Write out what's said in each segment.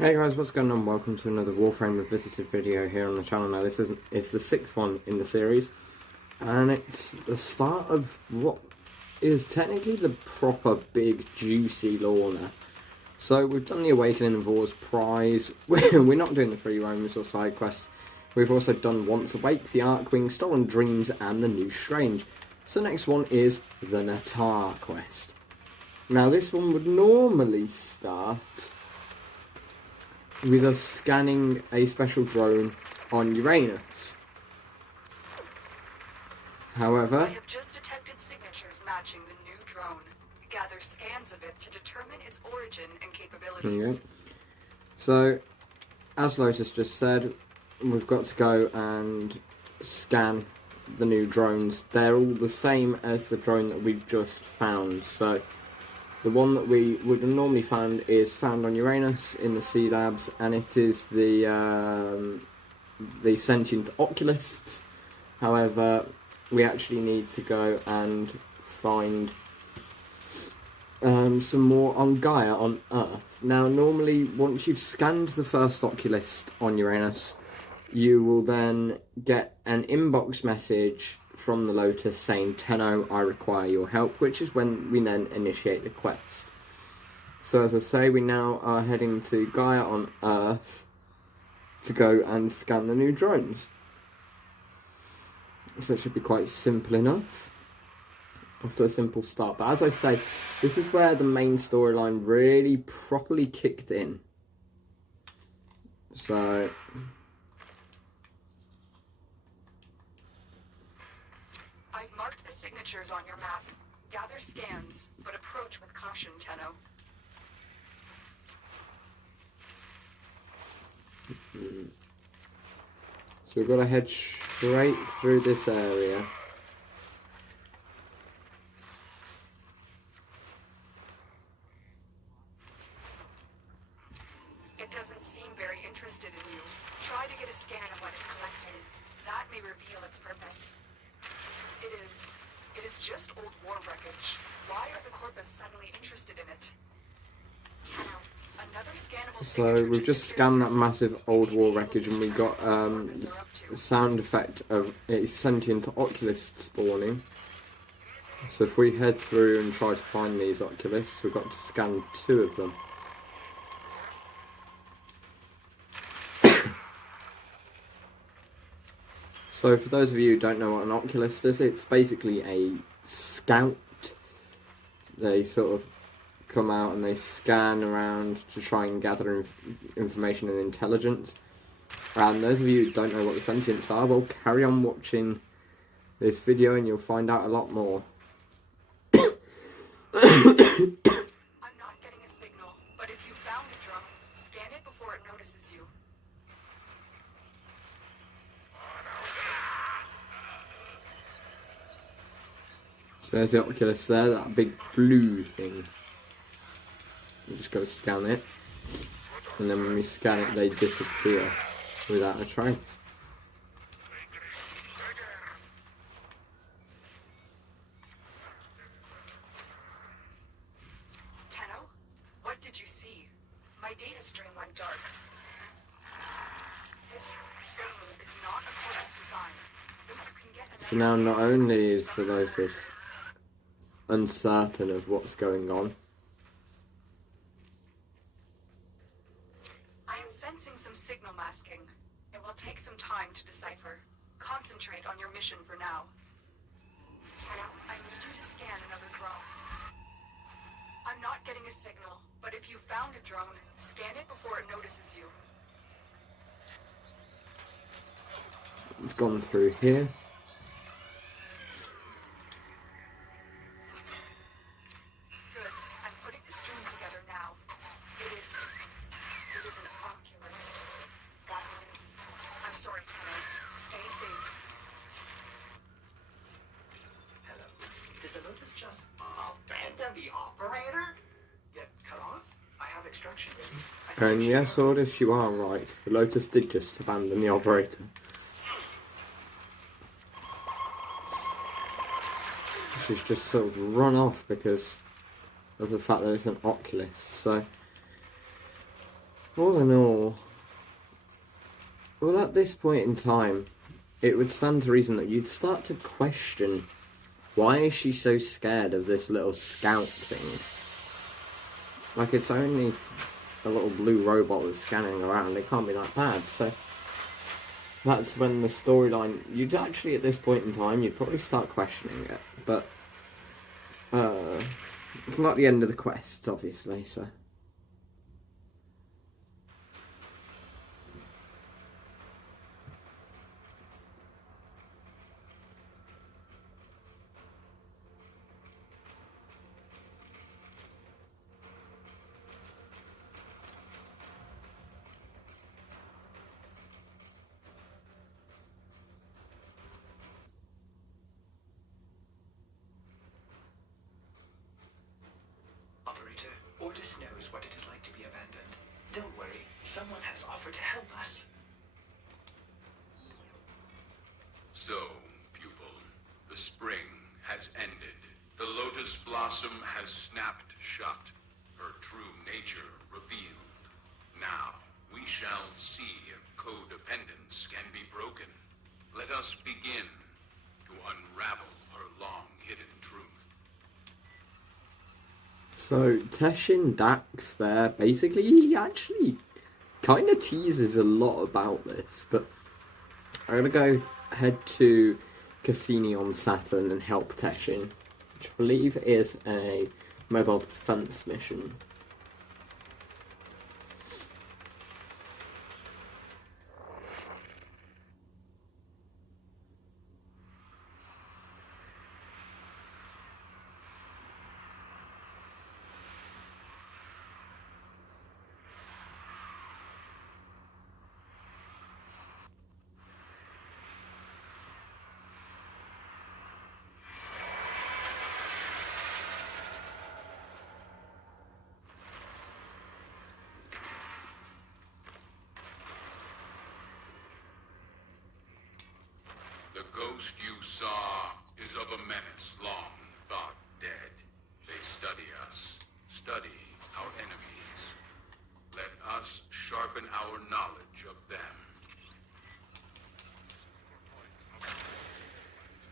Hey guys, what's going on? Welcome to another Warframe Revisited video here on the channel. Now it's the 6th one in the series, and it's the start of what is technically the proper big juicy lore now. So we've done the Awakening of War's Prize, we're not doing the free roams or side quests. We've also done Once Awake, the Archwing, Stolen Dreams and the New Strange. So the next one is the Natah quest. Now this one would normally start with us scanning a special drone on Uranus. However, I have just detected signatures matching the new drone. Gather scans of it to determine its origin and capabilities. okay. So, as Lotus just said, we've got to go and scan the new drones. They're all the same as the drone that we've just found. So, the one that we would have normally found is found on Uranus in the sea labs, and it is the sentient oculists. However, we actually need to go and find some more on Gaia on Earth. Now, normally, once you've scanned the first oculist on Uranus, you will then get an inbox message from the Lotus saying, "Tenno, I require your help," which is when we then initiate the quest. So as I say, we now are heading to Gaia on Earth to go and scan the new drones. So it should be quite simple enough. Off to a simple start. But as I say, this is where the main storyline really properly kicked in. So I've marked the signatures on your map. Gather scans, but approach with caution, Tenno. So we've got to head straight through this area. It doesn't seem very interested in you. Try to get a scan of what it's collecting. That may reveal its purpose. It is just old war wreckage. Why are the Corpus suddenly interested in it? Tenno, another scannable So we've just scanned that massive old war wreckage, and we got the sound effect of a sentient oculist spawning. So if we head through and try to find these oculists, we've got to scan 2 of them. So for those of you who don't know what an oculist is, it's basically a scout. They sort of come out and they scan around to try and gather information and intelligence. And those of you who don't know what the sentients are, well, carry on watching this video and you'll find out a lot more. I'm not getting a signal, but if you found the drone, scan it before it notices you. So there's the oculus there, that big blue thing. We just go scan it, and then when we scan it, they disappear without a trace. Tenno, what did you see? My data stream went dark. This thing is not a Corpus design. If you can get So now not only is the Lotus uncertain of what's going on, I am sensing some signal masking. It will take some time to decipher. Concentrate on your mission for now. Tenno, I need you to scan another drone. I'm not getting a signal, but if you found a drone, scan it before it notices you. it's gone through here. Good. I'm putting the stream together now. It is an oculist. That means... I'm sorry, Tenno. Stay safe. Hello. Did the Lotus just abandon the operator? Get cut off? I have extraction ready. And yes, Ordis, you are right. The Lotus did just abandon the operator. She's just sort of run off because of the fact that it's an oculist. So All in all, well, at this point in time, it would stand to reason that you'd start to question, why is she so scared of this little scout thing? Like, it's only a little blue robot that's scanning around, it can't be that bad, so that's when the storyline, you'd actually, at this point in time, you'd probably start questioning it, but it's not the end of the quest, obviously, so. Operator, Ordis knows what it is like to be abandoned. Don't worry, someone has offered to help us. So, pupil, the spring has ended. The lotus blossom has snapped shut, her true nature revealed. Now, we shall see if codependence can be broken. Let us begin to unravel her long-hidden truth. So, TESHIN Dax there, basically, he actually kind of teases a lot about this, but I'm going to go head to Cassini on Saturn and help TESHIN, which I believe is a mobile defense mission. The ghost you saw is of a menace long thought dead. They study us, study our enemies. Let us sharpen our knowledge of them.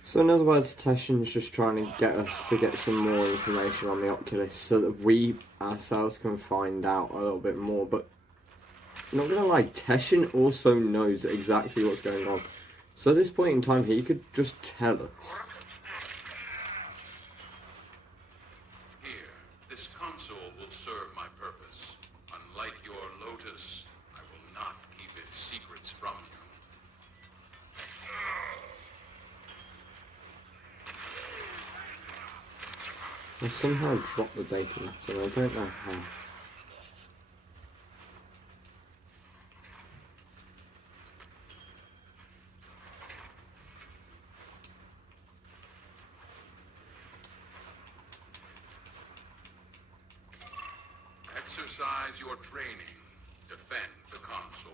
So in other words, TESHIN's just trying to get us to get some more information on the Oculus so that we ourselves can find out a little bit more, but not gonna lie, TESHIN also knows exactly what's going on. So at this point in time, he could just tell us. Here, this console will serve my purpose. Unlike your Lotus, I will not keep its secrets from you. I somehow dropped the data, so I don't know how. Exercise your training. Defend the console.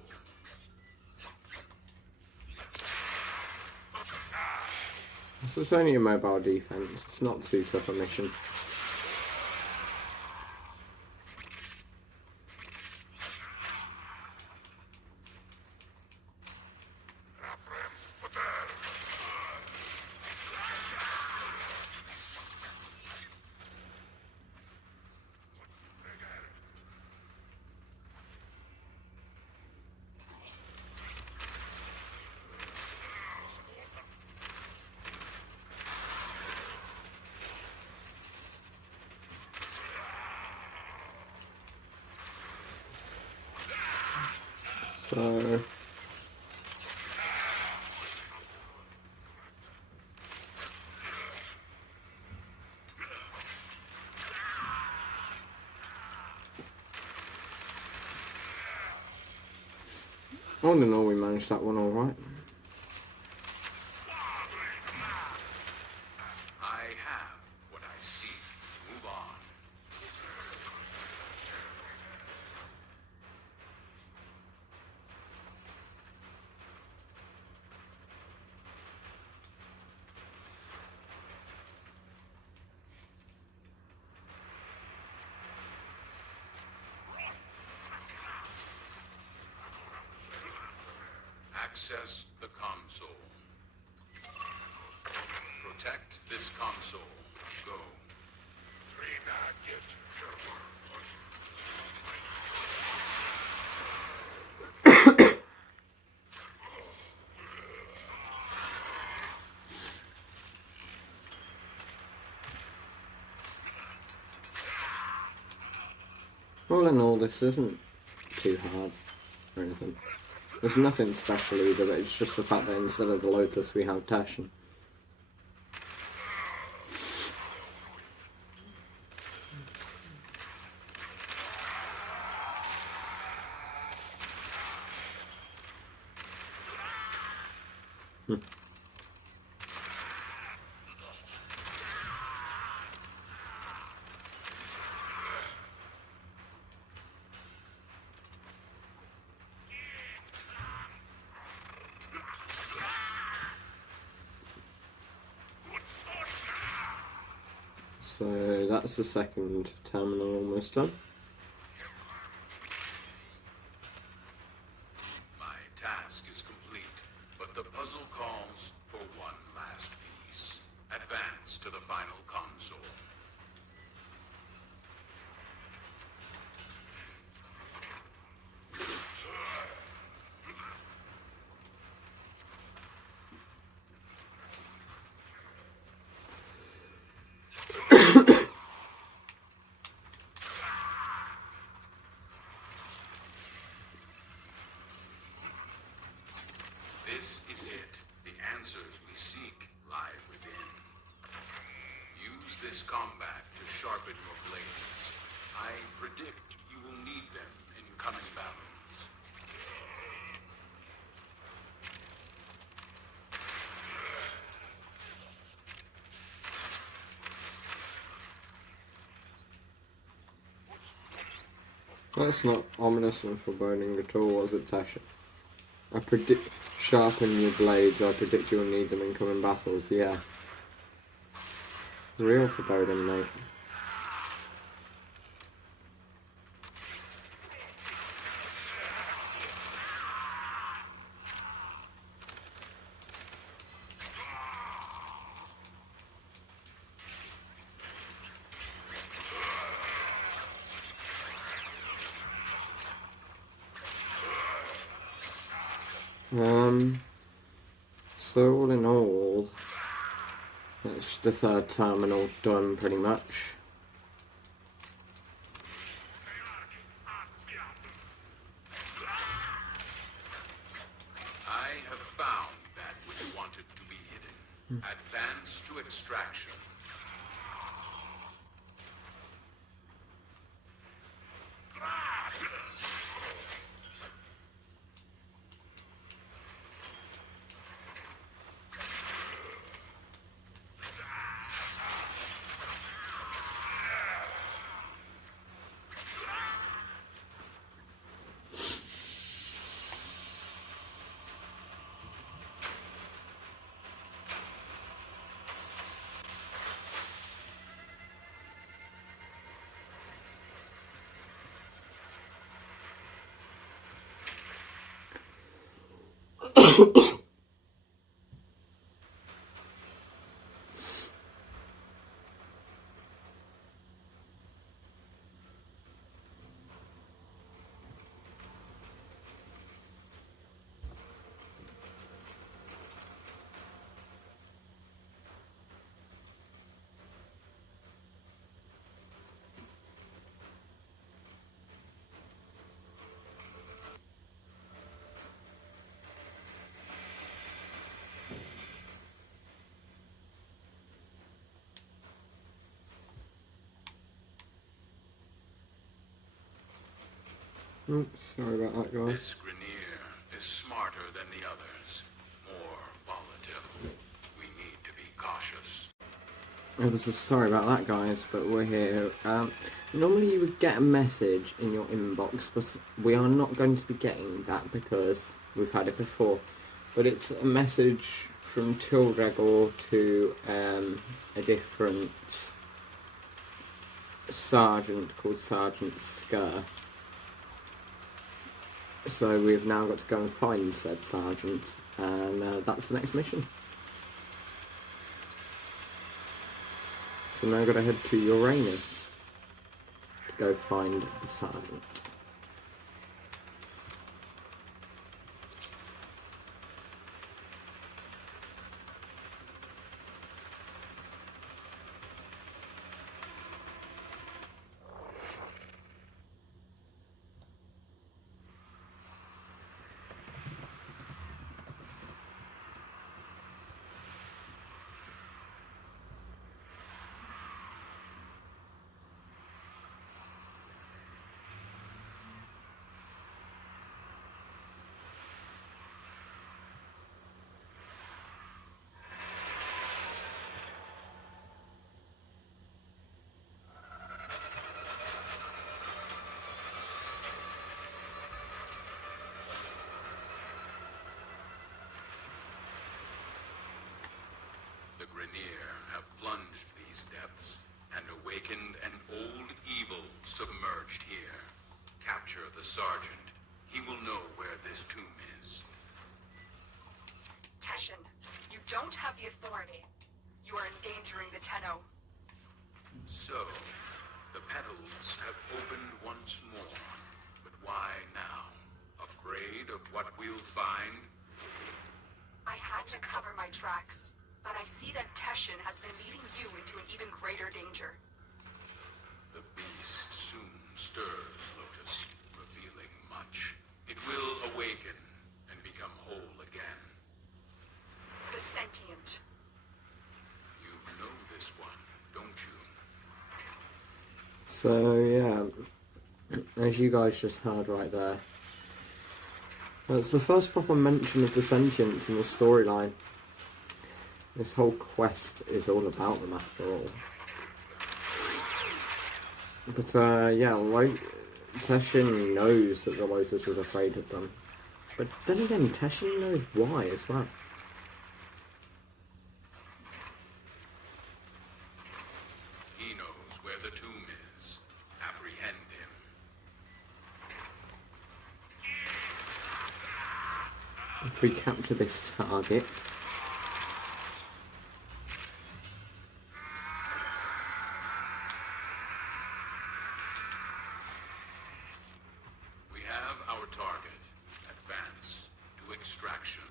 This is only a mobile defense, it's not too tough a mission. So all in all, we managed that one all right. I have what I seek. Move on. access the console. Protect this console. Go. All in all, this isn't too hard or anything. There's nothing special either, but it's just the fact that instead of the Lotus we have TESHIN. So that's the second terminal almost done. My task is complete, but the puzzle calls for one last piece. Advance to the final console. This is it. The answers we seek lie within. Use this combat to sharpen your blades. I predict you will need them in coming battles. That's not ominous and foreboding at all, was it, TESHIN? I predict sharpen your blades. I predict you'll need them in coming battles. Yeah, real foreboding, mate. So all in all, that's the third terminal done pretty much. I have found that which wanted to be hidden. Advance to extraction. Oops, sorry about that, guys. This Grenier is smarter than the others, more volatile. We need to be cautious. Sorry about that, guys, but we're here. Normally you would get a message in your inbox, but we are not going to be getting that because we've had it before. But it's a message from REGOR to a different sergeant called Sergeant Skur. So we've now got to go and find said sergeant, and that's the next mission. So now I've got to head to Uranus to go find the sergeant. The Grineer have plunged these depths and awakened an old evil submerged here. Capture the sergeant. He will know where this tomb is. Teshin, you don't have the authority. You are endangering the Tenno. So, the petals have opened once more. But why now? Afraid of what we'll find? I had to cover my tracks, but I see that Teshin has been leading you into an even greater danger. The beast soon stirs, Lotus, revealing much. It will awaken and become whole again. The sentient. You know this one, don't you? So yeah, as you guys just heard right there, it's the first proper mention of the sentience in the storyline. This whole quest is all about them after all. But yeah, Teshin knows that the Lotus is afraid of them. But then again, Teshin knows why as well. He knows where the tomb is. Apprehend him. If we capture this target, We have our target. Advance to extraction.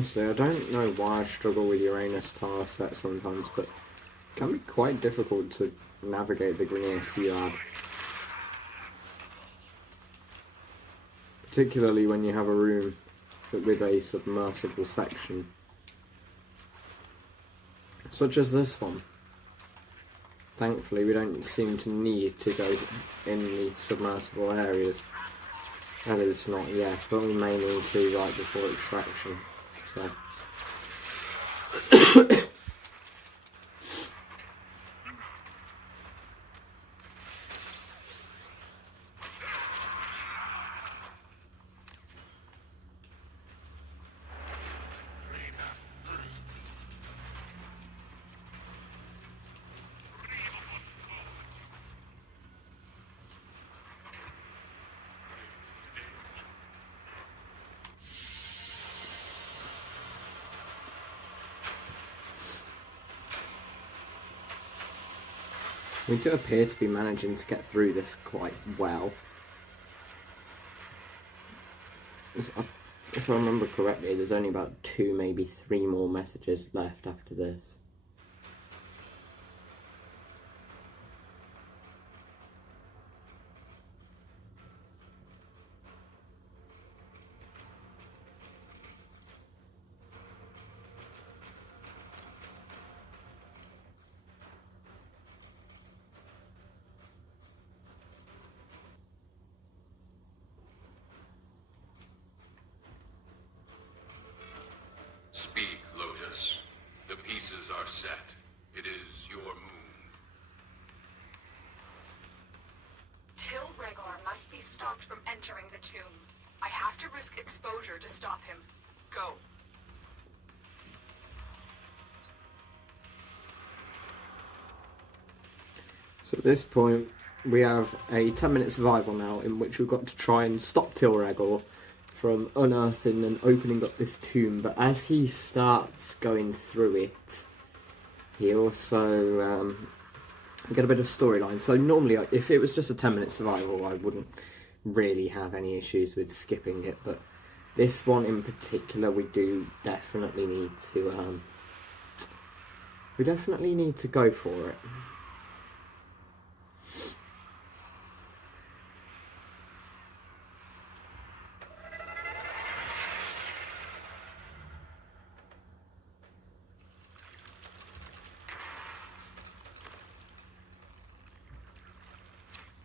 honestly, I don't know why I struggle with Uranus tile set sometimes, but it can be quite difficult to navigate the Grineer Sea Lab. Particularly when you have a room with a submersible section. Such as this one. Thankfully, we don't seem to need to go in the submersible areas. At least not yet, but we may need to right before extraction. So. We do appear to be managing to get through this quite well. If I remember correctly, there's only about 2, maybe 3 more messages left after this. Speak, Lotus. The pieces are set. It is your move. Till Regor blocked from entering the tomb. I have to risk exposure to stop him. Go. So at this point, we have a 10-minute survival now in which we've got to try and stop REGOR from unearthing and opening up this tomb. But as he starts going through it, he also get a bit of storyline. So normally, if it was just a 10-minute survival, I wouldn't really have any issues with skipping it. But this one in particular, we do definitely need to go for it.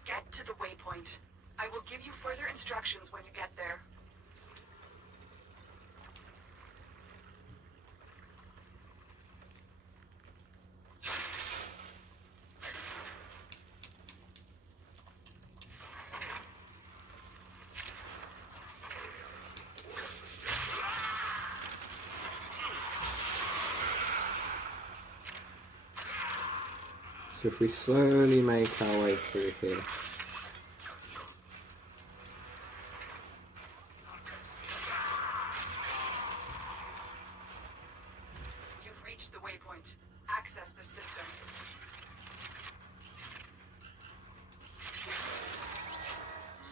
Get to the waypoint. I will give you further instructions when you get there. So if we slowly make our way through here. You've reached the waypoint. Access the system.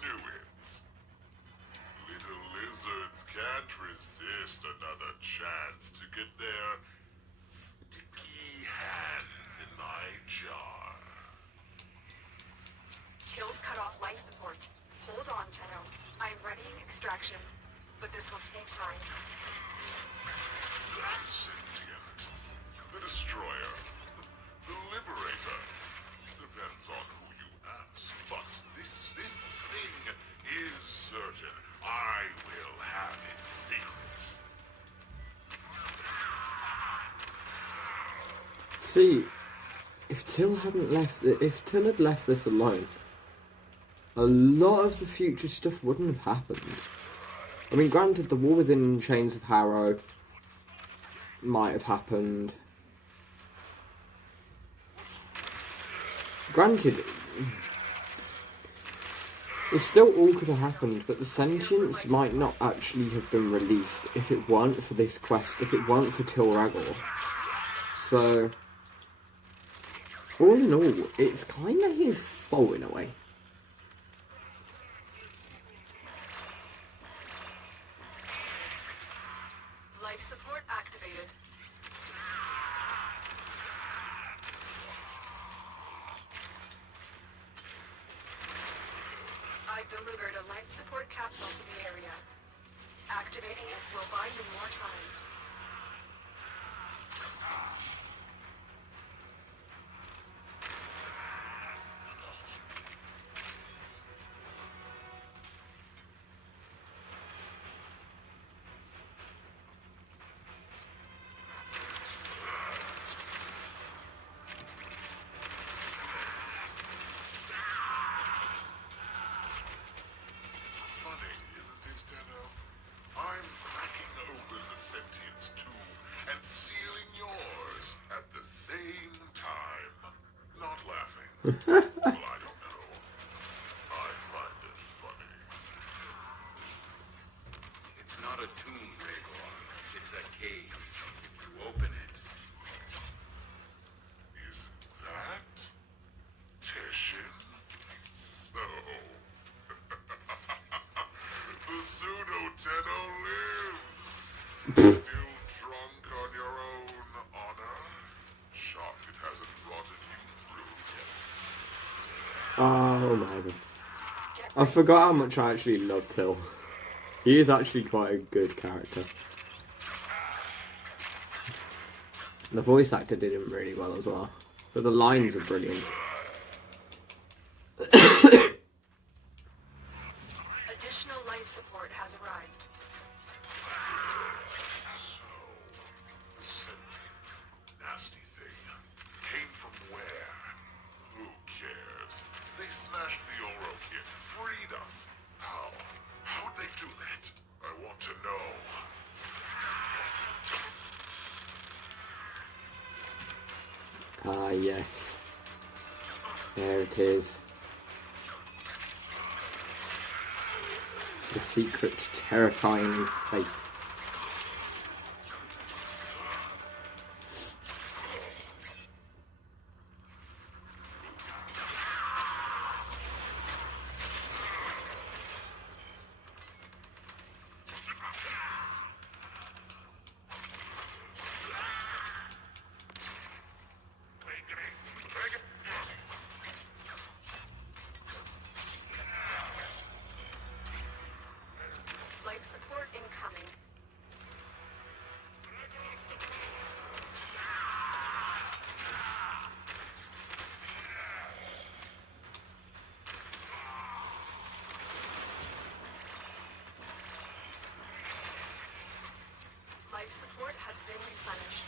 Knew it. Little lizards can't resist another chance to get their sticky hands in my jar. Kills cut off life support. Hold on, Tenno. I am readying extraction, but this will take time. That's sentient. The destroyer. The liberator. Depends on who you ask. But this thing is certain. I will have its secret. See, if Till had left this alone, a lot of the future stuff wouldn't have happened. I mean, granted, the war within Chains of Harrow might have happened. Granted, it still all could have happened, but the sentience might not actually have been released if it weren't for this quest, if it weren't for REGOR. So, all in all, it's kind of his fault in a way. Life support activated. I've delivered a life support capsule to the area. Activating it will buy you more time. Funny, isn't it, Tenno? I'm cracking open the sentience too and sealing yours at the same time. Not laughing. Well, I don't know. I find it funny. It's not a tomb, REGOR. It's a cage. You open it. Is that TESHIN? So, the pseudo-Tenno lives. Still drunk on your own honor? Shocked it hasn't rotted you through yet. Oh my god. I forgot how much I actually love Till. He is actually quite a good character. The voice actor did him really well as well. But the lines are brilliant. Additional life support has arrived. So, nasty thing. Came from where? Who cares? They smashed the Oro kit, freed us. Ah, yes. There it is. The secret, terrifying face. Life support incoming. Life support has been replenished.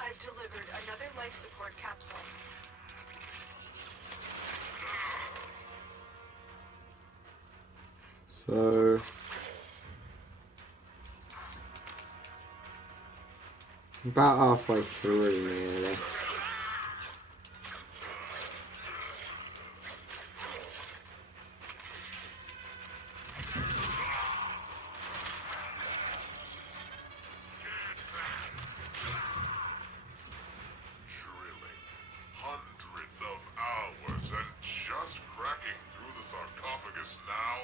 I've delivered another life support capsule. So about halfway through, nearly. Drilling hundreds of hours and just cracking through the sarcophagus now.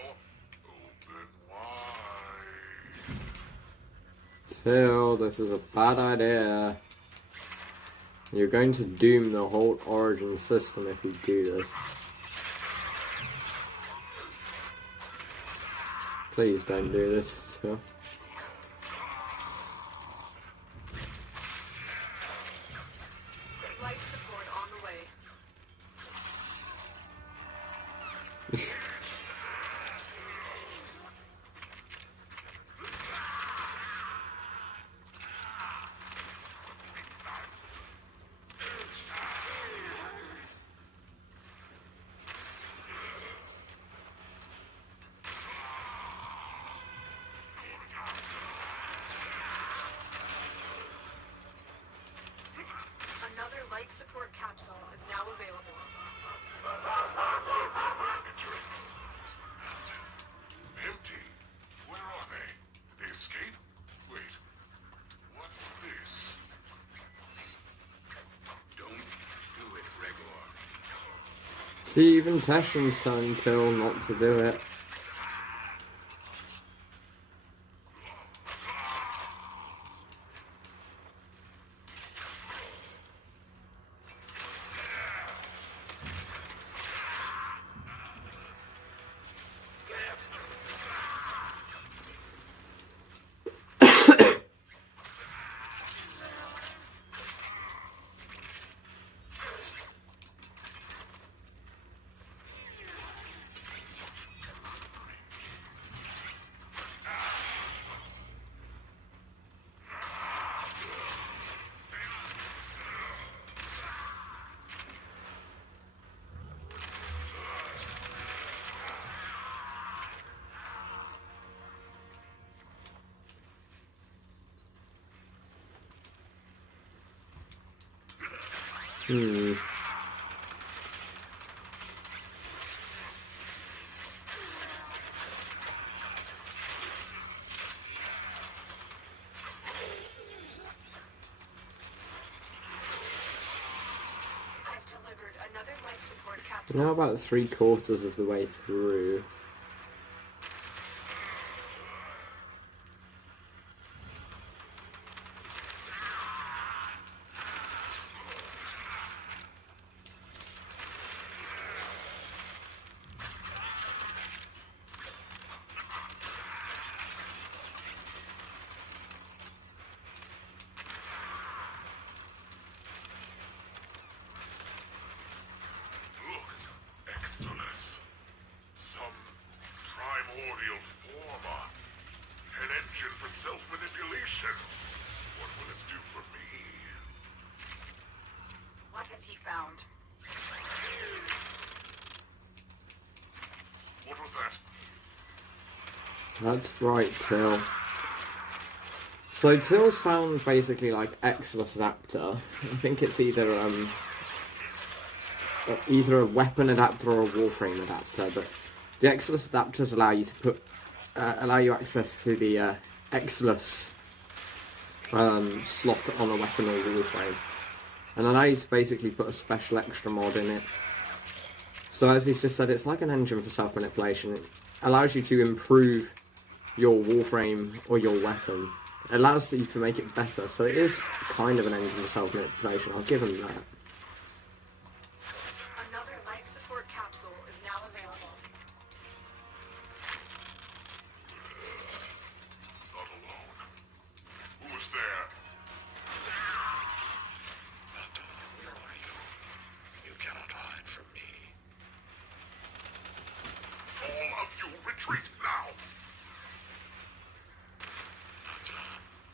Open wide. Till, this is a bad idea. You're going to doom the whole Origin system if you do this. Please don't do this, Till. Life support on the way. Another life support capsule is now available. Massive. Empty. Where are they? Did they escape? Wait. What's this? Don't do it, Regor. See, even Teshin's telling Till not to do it. I've delivered another life support We're capsule. now about 3/4 of the way through. Look, Exodus. Some That's right, Till. So Till's found basically like Exilus adapter. I think it's either a weapon adapter or a Warframe adapter, but the Exilus adapters allow you to allow you access to the Exilus slot on a weapon or Warframe, and allow you to basically put a special extra mod in it. So as he's just said, it's like an engine for self-manipulation. It allows you to improve your Warframe or your weapon. It allows you to make it better, so it is kind of an engine for self-manipulation. I'll give him that. Another life support capsule is now available. Not alone. Who was there? Natah, where are you? You cannot hide from me. All of you retreat now! Natah,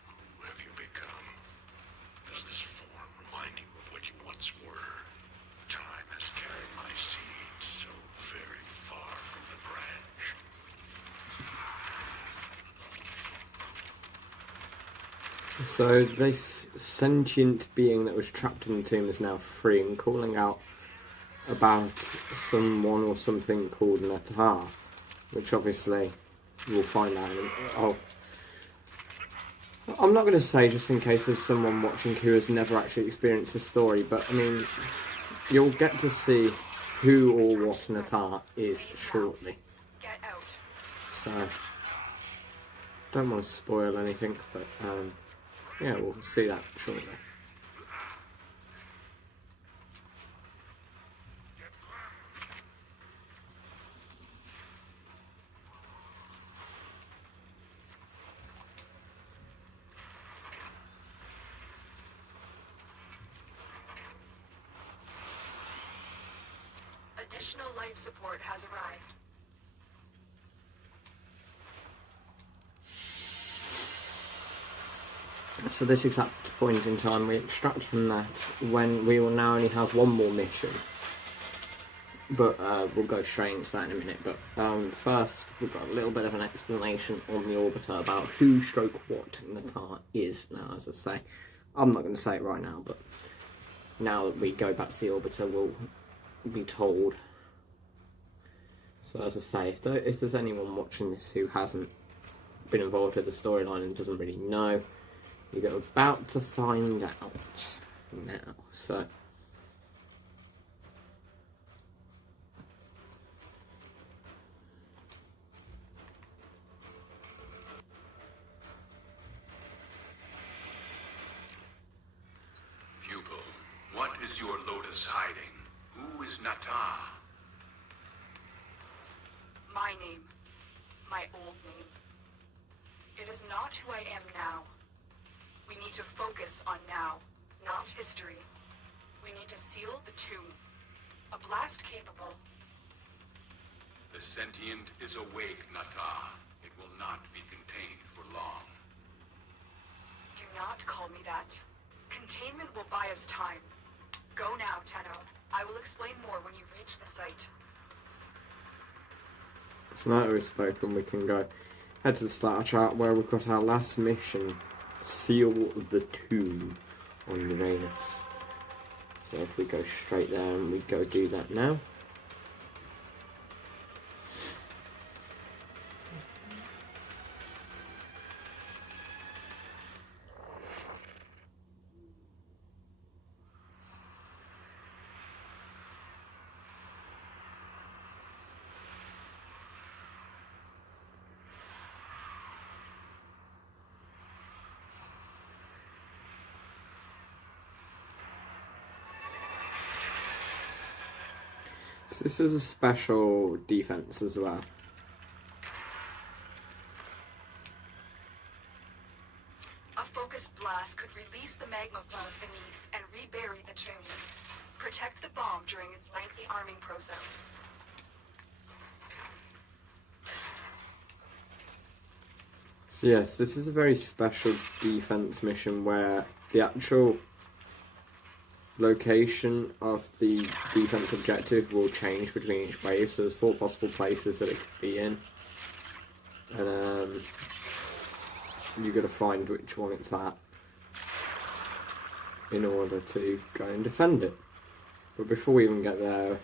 who have you become? Does this form remind you of what you once were? Time has carried my seed so very far from the branch. So this sentient being that was trapped in the tomb is now free and calling out about someone or something called Natah, which obviously we'll find out. I'm not going to say just in case there's someone watching who has never actually experienced the story, but I mean, you'll get to see who or what Natah is shortly. Get out. So, don't want to spoil anything, but yeah, we'll see that shortly. Additional life support has arrived. So this exact point in time we extract from that when we will now only have one more mission. But we'll go straight into that in a minute. But first we've got a little bit of an explanation on the Orbiter about who stroke what Natah is now, as I say. I'm not going to say it right now, but now that we go back to the Orbiter we'll be told. So as I say, if there's anyone watching this who hasn't been involved with the storyline and doesn't really know, you're about to find out now. So Pupil, what is your Lotus hiding? Who is Natah? My name. My old name. It is not who I am now. We need to focus on now, not history. We need to seal the tomb. A blast capable. The sentient is awake, Natah. It will not be contained for long. Do not call me that. Containment will buy us time. Go now, Tenno. I will explain more when you reach the site. so now that we've spoken, we can go head to the starter chart where we've got our last mission. Seal the tomb on Uranus. So if we go straight there and we go do that now. So this is a special defense as well. A focused blast could release the magma flows beneath and rebury the tomb. Protect the bomb during its lengthy arming process. So yes, this is a very special defense mission where the actual location of the defense objective will change between each wave, so there's 4 possible places that it could be in. and you've got to find which one it's at in order to go and defend it. But before we even get there,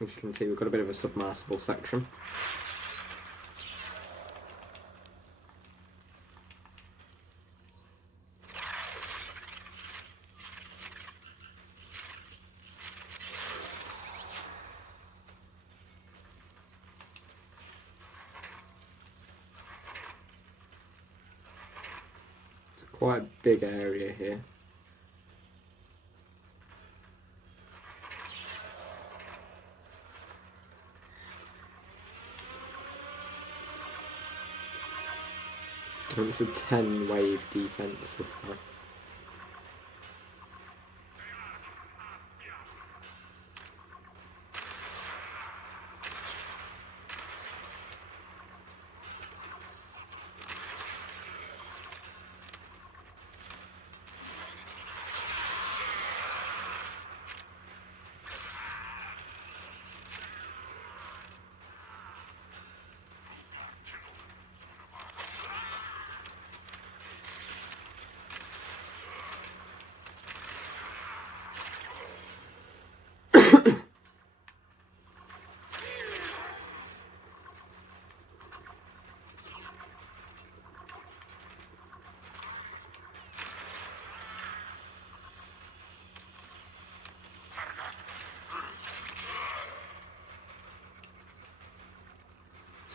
as you can see, we've got a bit of a submersible section. It's quite a big area here. And it's a 10 wave defense this time.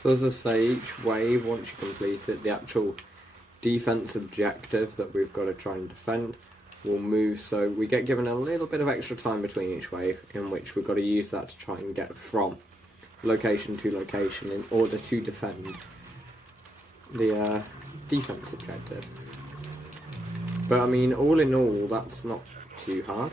So as I say, each wave, once you complete it, the actual defense objective that we've got to try and defend will move, so we get given a little bit of extra time between each wave, in which we've got to use that to try and get from location to location in order to defend the defense objective. But I mean, all in all, that's not too hard.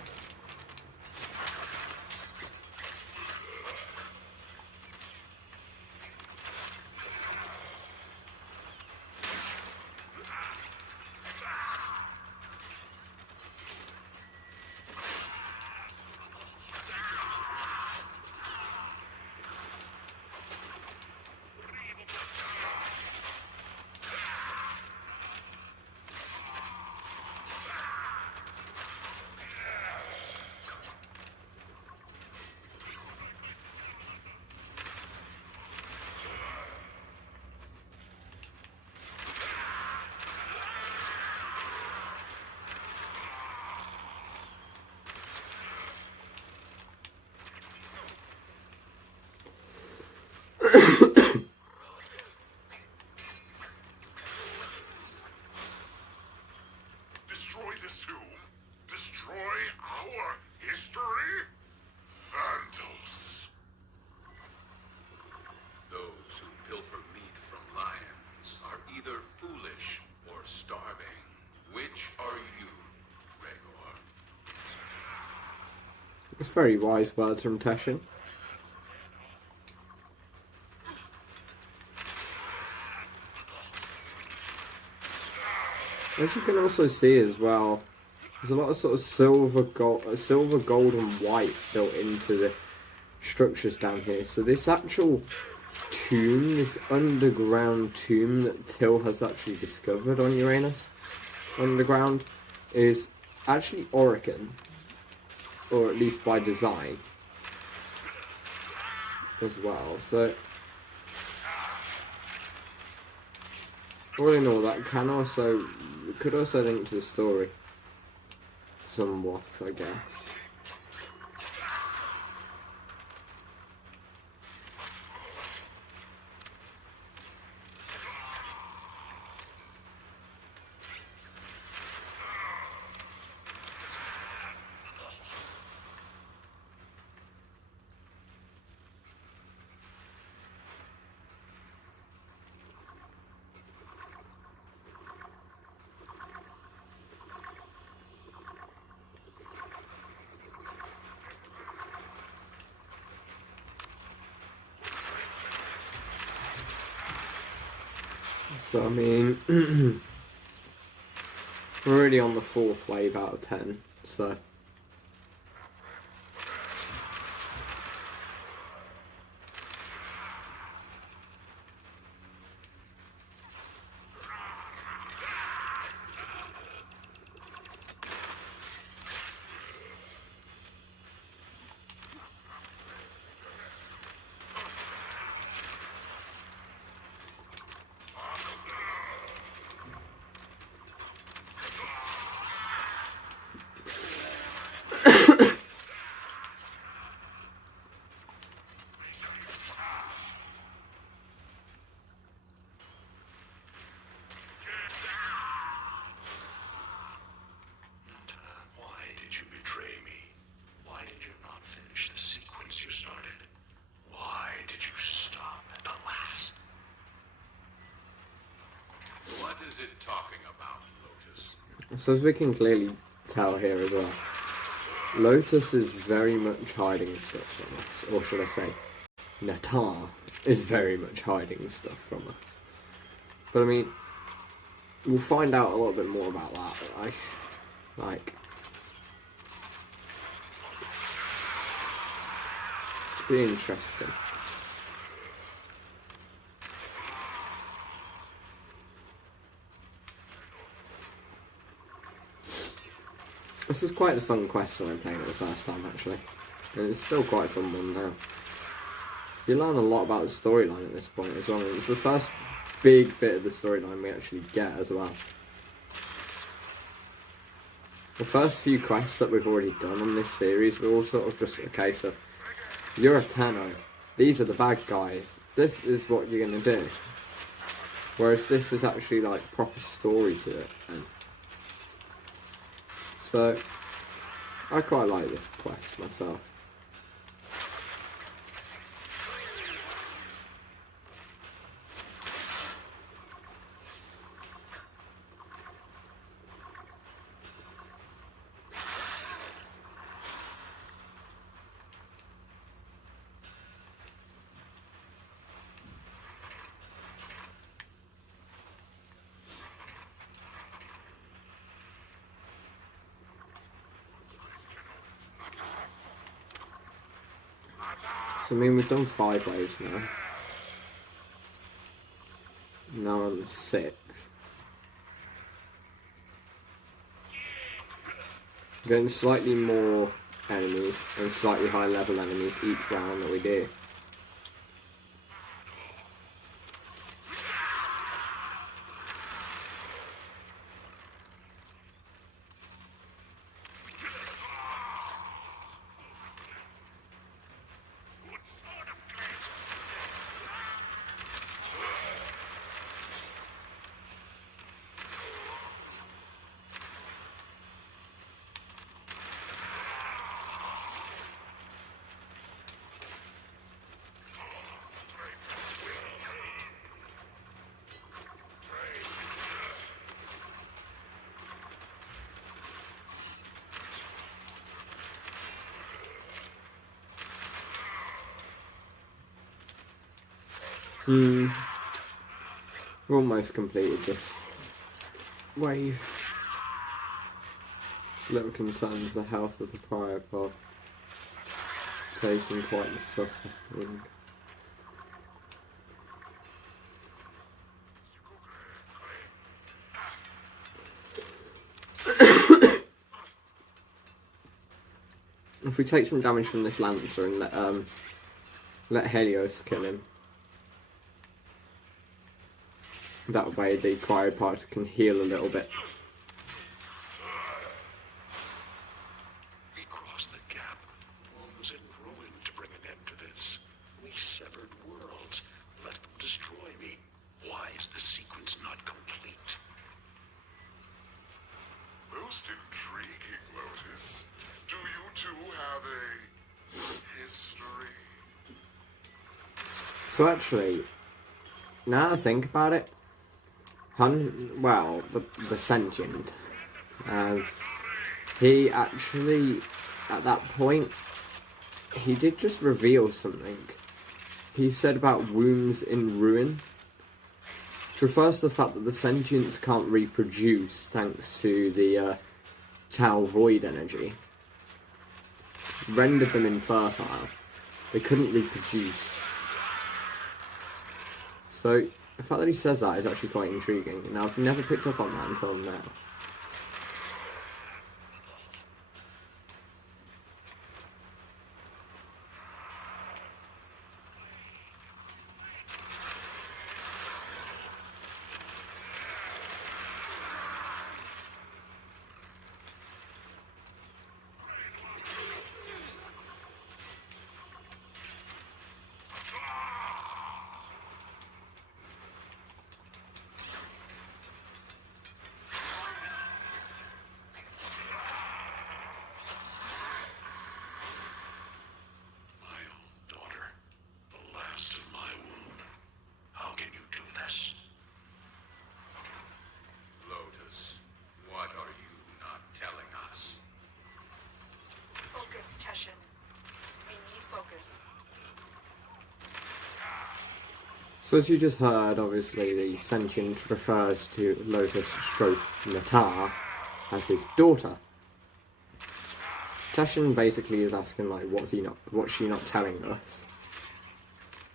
Destroy this tomb? Destroy our history? Vandals. Those who pilfer meat from lions are either foolish or starving. Which are you, Regor? It's very wise words from TESHIN. As you can also see as well, there's a lot of sort of silver, gold, and white built into the structures down here. So this actual tomb, this underground tomb that Till has actually discovered on Uranus underground, is actually Orokin, or at least by design as well. So all in all, that could also link to the story somewhat, I guess. So I mean, we're already on the 4th wave out of 10, so talking about, Lotus? So as we can clearly tell here as well, Lotus is very much hiding stuff from us, or should I say, Natah is very much hiding stuff from us. But I mean, we'll find out a little bit more about that. Like, it's pretty interesting. This is quite a fun quest when I'm playing it the first time, actually. And it's still quite a fun one now. You learn a lot about the storyline at this point as well. And it's the first big bit of the storyline we actually get as well. The first few quests that we've already done in this series were all sort of just a case of, you're a Tenno, these are the bad guys, this is what you're going to do. Whereas this is actually like proper story to it. And so, I quite like this quest myself. So I mean, we've done 5 waves now. Now on the 6th. Getting slightly more enemies and slightly higher level enemies each round that we do. We've almost completed this wave. Just a little concerned with the health of the prior pod. Taking quite the suffering. If we take some damage from this Lancer and let Helios kill him, that way the cryopod can heal a little bit. We crossed the gap, wounds and ruin to bring an end to this. We severed worlds. Let them destroy me. Why is the sequence not complete? Most intriguing, Lotus. Do you two have a history? So actually, now that I think about it, the sentient, he actually, at that point, he did just reveal something. He said about wounds in ruin, which refers to the fact that the sentients can't reproduce thanks to the Tau void energy. Rendered them infertile. They couldn't reproduce. So, the fact that he says that is actually quite intriguing, and I've never picked up on that until now. So as you just heard, obviously the sentient refers to Lotus stroke Natah as his daughter. TESHIN basically is asking like, what's she not telling us?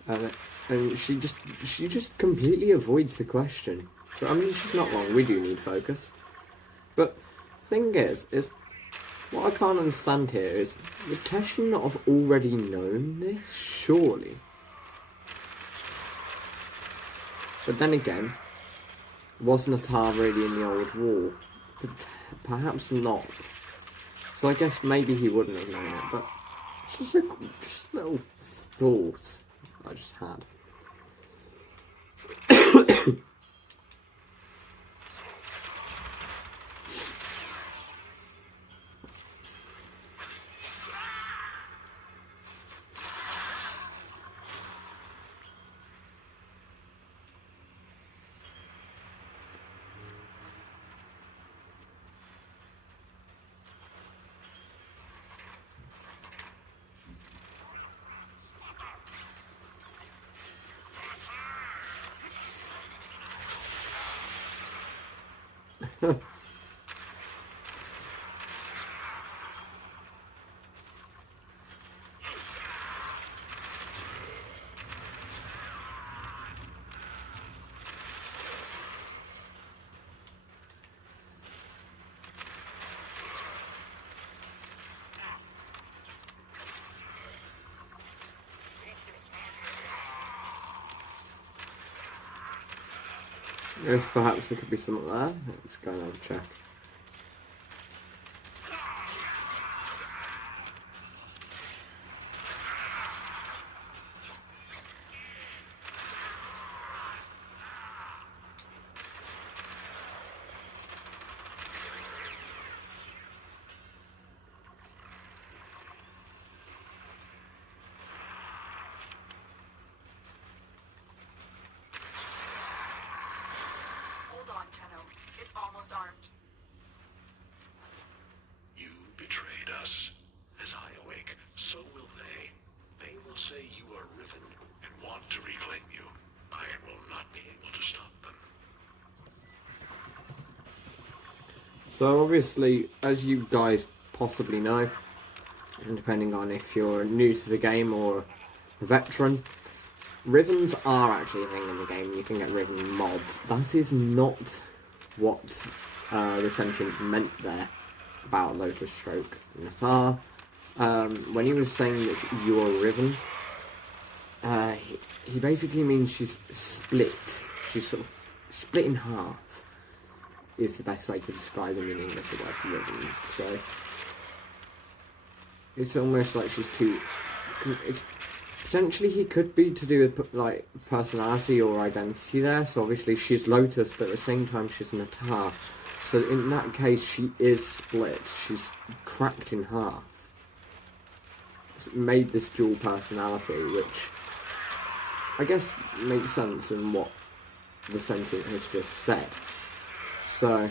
And she just completely avoids the question. But I mean, she's not wrong. We do need focus. But thing is what I can't understand here is, would TESHIN not have already known this? Surely. But then again, was Natah really in the old war? But perhaps not. So I guess maybe he wouldn't have known it, but just a little thought I just had. Yes, perhaps there could be something there. Let's go and have a check. It's almost armed. You betrayed us. As I awake, so will they. They will say you are Riven and want to reclaim you. I will not be able to stop them. So obviously, as you guys possibly know, and depending on if you're new to the game or a veteran, Rivens are actually a thing in the game. You can get Riven mods. That is not what the sentient meant there about Lotus stroke Natah. When he was saying that you are Riven, he basically means she's split. She's sort of split in half, is the best way to describe the meaning of the word Riven. So it's almost like she's too... Potentially he could be to do with like personality or identity there, so obviously she's Lotus, but at the same time she's Natah. So in that case she is split, she's cracked in half. It's made this dual personality, which I guess makes sense in what the sentient has just said. So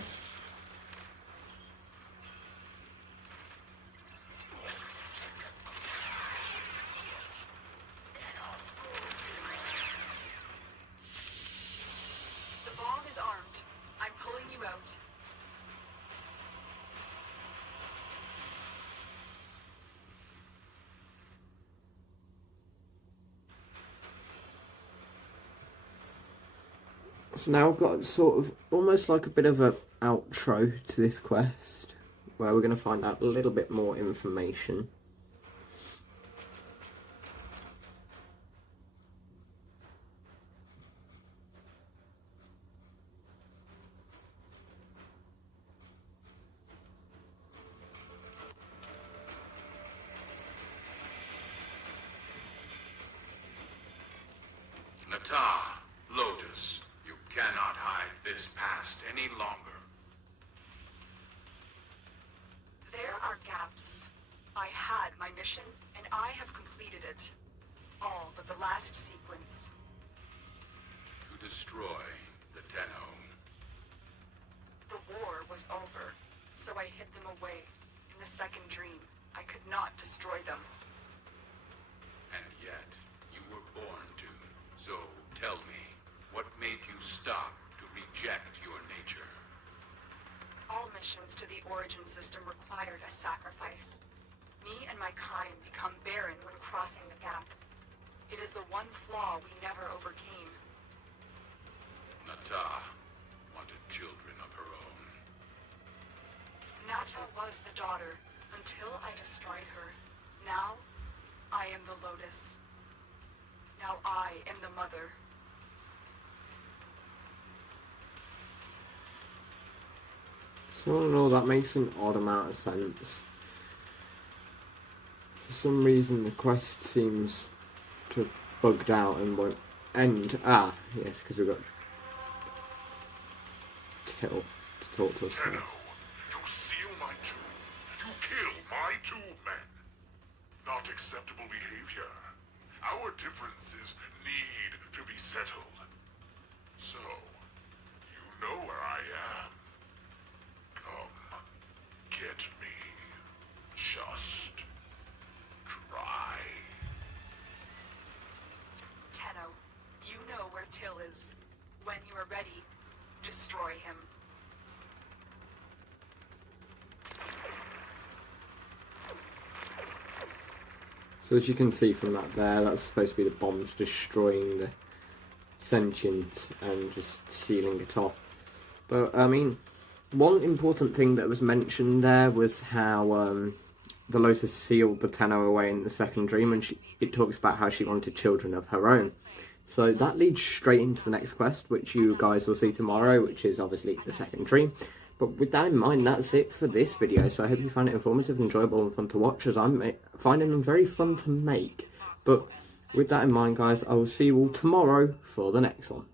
So now I've got sort of almost like a bit of an outro to this quest, where we're going to find out a little bit more information. Natah, Lotus, you cannot hide this past any longer. There are gaps. I had my mission, and I have completed it. All but the last sequence. To destroy the Tenno. The war was over, so I hid them away. In the second dream, I could not destroy them. And yet, you were born to. So Tell me, what made you stop to reject your nature? All missions to the Origin system required a sacrifice. Me and my kind become barren when crossing the gap. It is the one flaw we never overcame. Natah wanted children of her own. Natah was the daughter until I destroyed her. Now, I am the Lotus. Now I am the mother. So all in all, that makes an odd amount of sense. For some reason, the quest seems to have bugged out and won't end. Ah, yes, because we've got Till to talk to us Tenno, first. you seal my tomb. You kill my two men. Not acceptable behavior. Our differences need to be settled. So, you know where I am. Come, get me. Just try. Tenno, you know where Till is. When you are ready, destroy him. So as you can see from that there, that's supposed to be the bombs destroying the sentient and just sealing it off. But I mean, one important thing that was mentioned there was how the Lotus sealed the Tenno away in the second dream, and it talks about how she wanted children of her own. So that leads straight into the next quest, which you guys will see tomorrow, which is obviously the second dream. But with that in mind, that's it for this video. So I hope you found it informative, enjoyable and fun to watch, as I'm finding them very fun to make. But with that in mind, guys, I will see you all tomorrow for the next one.